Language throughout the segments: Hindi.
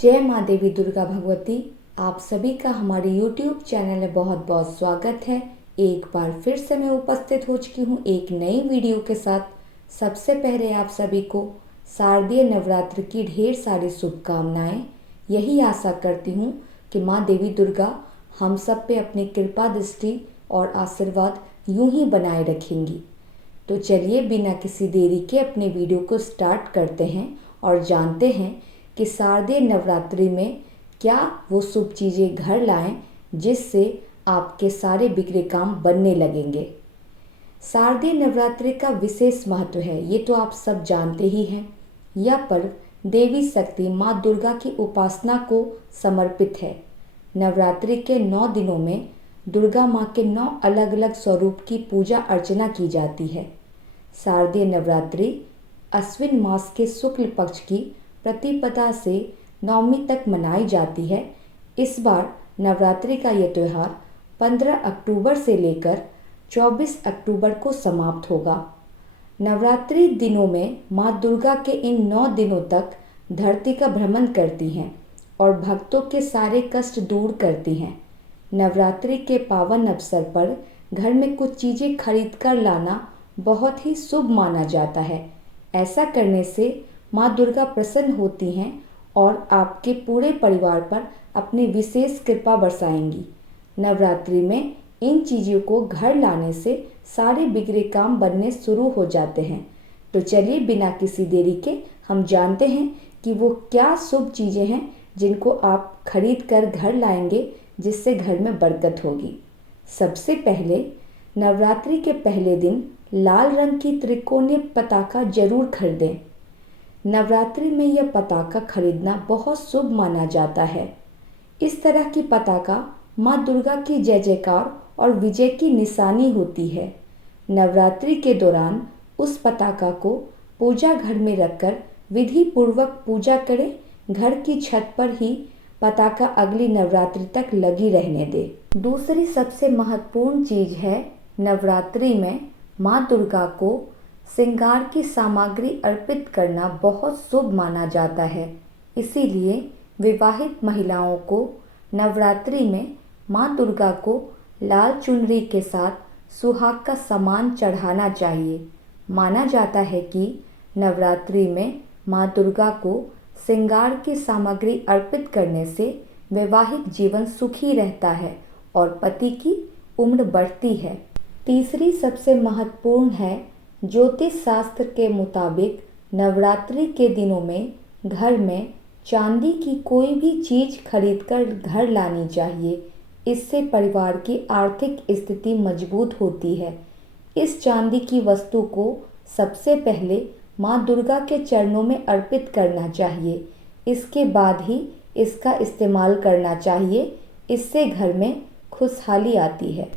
जय माँ देवी दुर्गा भगवती। आप सभी का हमारे YouTube चैनल में बहुत बहुत स्वागत है। एक बार फिर से मैं उपस्थित हो चुकी हूँ एक नई वीडियो के साथ। सबसे पहले आप सभी को शारदीय नवरात्र की ढेर सारी शुभकामनाएं। यही आशा करती हूँ कि माँ देवी दुर्गा हम सब पे अपनी कृपा दृष्टि और आशीर्वाद यूं ही बनाए रखेंगी। तो चलिए बिना किसी देरी के अपने वीडियो को स्टार्ट करते हैं और जानते हैं कि शारदीय नवरात्रि में क्या वो शुभ चीज़ें घर लाएं जिससे आपके सारे बिगड़े काम बनने लगेंगे। शारदीय नवरात्रि का विशेष महत्व है, ये तो आप सब जानते ही हैं। यह पर्व देवी शक्ति माँ दुर्गा की उपासना को समर्पित है। नवरात्रि के 9 दिनों में दुर्गा माँ के 9 अलग अलग स्वरूप की पूजा अर्चना की जाती है। शारदीय नवरात्रि अश्विन मास के शुक्ल पक्ष की प्रतिपदा से नवमी तक मनाई जाती है। इस बार नवरात्रि का यह त्यौहार 15 अक्टूबर से लेकर 24 अक्टूबर को समाप्त होगा। नवरात्रि दिनों में माँ दुर्गा के इन 9 दिनों तक धरती का भ्रमण करती हैं और भक्तों के सारे कष्ट दूर करती हैं। नवरात्रि के पावन अवसर पर घर में कुछ चीज़ें खरीद कर लाना बहुत ही शुभ माना जाता है। ऐसा करने से माँ दुर्गा प्रसन्न होती हैं और आपके पूरे परिवार पर अपनी विशेष कृपा बरसाएंगी। नवरात्रि में इन चीज़ों को घर लाने से सारे बिगड़े काम बनने शुरू हो जाते हैं। तो चलिए बिना किसी देरी के हम जानते हैं कि वो क्या शुभ चीज़ें हैं जिनको आप खरीद कर घर लाएंगे जिससे घर में बरकत होगी। सबसे पहले नवरात्रि के पहले दिन लाल रंग की त्रिकोणीय पताका जरूर खरीदें। नवरात्रि में यह पताका खरीदना बहुत शुभ माना जाता है। इस तरह की पताका माँ दुर्गा की जय जयकार और विजय की निशानी होती है। नवरात्रि के दौरान उस पताका को पूजा घर में रखकर विधि पूर्वक पूजा करें। घर की छत पर ही पताका अगली नवरात्रि तक लगी रहने दें। दूसरी सबसे महत्वपूर्ण चीज़ है, नवरात्रि में माँ दुर्गा को श्रृंगार की सामग्री अर्पित करना बहुत शुभ माना जाता है। इसीलिए विवाहित महिलाओं को नवरात्रि में माँ दुर्गा को लाल चुनरी के साथ सुहाग का सामान चढ़ाना चाहिए। माना जाता है कि नवरात्रि में माँ दुर्गा को श्रृंगार की सामग्री अर्पित करने से वैवाहिक जीवन सुखी रहता है और पति की उम्र बढ़ती है। तीसरी सबसे महत्वपूर्ण है, ज्योतिष शास्त्र के मुताबिक नवरात्रि के दिनों में घर में चांदी की कोई भी चीज़ खरीदकर घर लानी चाहिए। इससे परिवार की आर्थिक स्थिति मजबूत होती है। इस चांदी की वस्तु को सबसे पहले माँ दुर्गा के चरणों में अर्पित करना चाहिए। इसके बाद ही इसका इस्तेमाल करना चाहिए। इससे घर में खुशहाली आती है।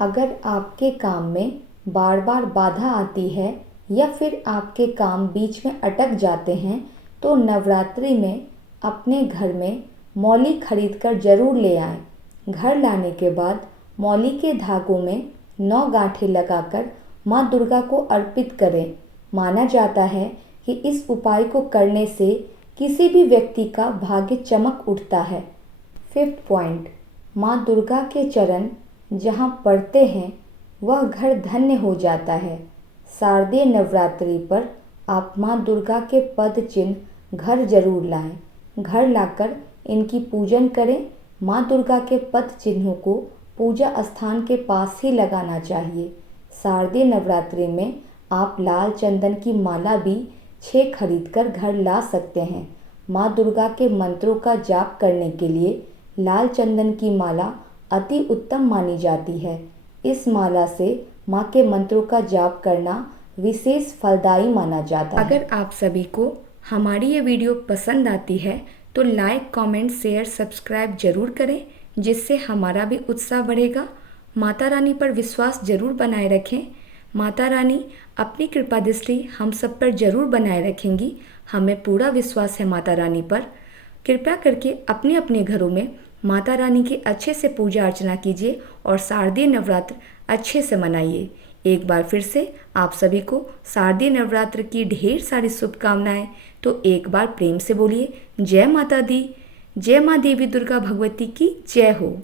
अगर आपके काम में बार बार बाधा आती है या फिर आपके काम बीच में अटक जाते हैं तो नवरात्रि में अपने घर में मौली खरीद कर जरूर ले आएं। घर लाने के बाद मौली के धागों में 9 गांठें लगाकर माँ दुर्गा को अर्पित करें। माना जाता है कि इस उपाय को करने से किसी भी व्यक्ति का भाग्य चमक उठता है। 5th पॉइंट, माँ दुर्गा के चरण जहाँ पड़ते हैं वह घर धन्य हो जाता है। शारदीय नवरात्रि पर आप माँ दुर्गा के पद चिन्ह घर जरूर लाएं। घर लाकर इनकी पूजन करें। माँ दुर्गा के पद चिन्हों को पूजा स्थान के पास ही लगाना चाहिए। शारदीय नवरात्रि में आप लाल चंदन की माला भी 6 खरीद कर घर ला सकते हैं। माँ दुर्गा के मंत्रों का जाप करने के लिए लाल चंदन की माला अति उत्तम मानी जाती है। इस माला से माँ के मंत्रों का जाप करना विशेष फलदायी माना जाता है। अगर आप सभी को हमारी ये वीडियो पसंद आती है तो लाइक, कमेंट, शेयर, सब्सक्राइब जरूर करें, जिससे हमारा भी उत्साह बढ़ेगा। माता रानी पर विश्वास जरूर बनाए रखें। माता रानी अपनी कृपा दृष्टि हम सब पर जरूर बनाए रखेंगी। हमें पूरा विश्वास है माता रानी पर। कृपया करके अपने अपने घरों में माता रानी की अच्छे से पूजा अर्चना कीजिए और शारदीय नवरात्र अच्छे से मनाइए। एक बार फिर से आप सभी को शारदीय नवरात्र की ढेर सारी शुभकामनाएं। तो एक बार प्रेम से बोलिए जय माता दी। जय माँ देवी दुर्गा भगवती की जय हो।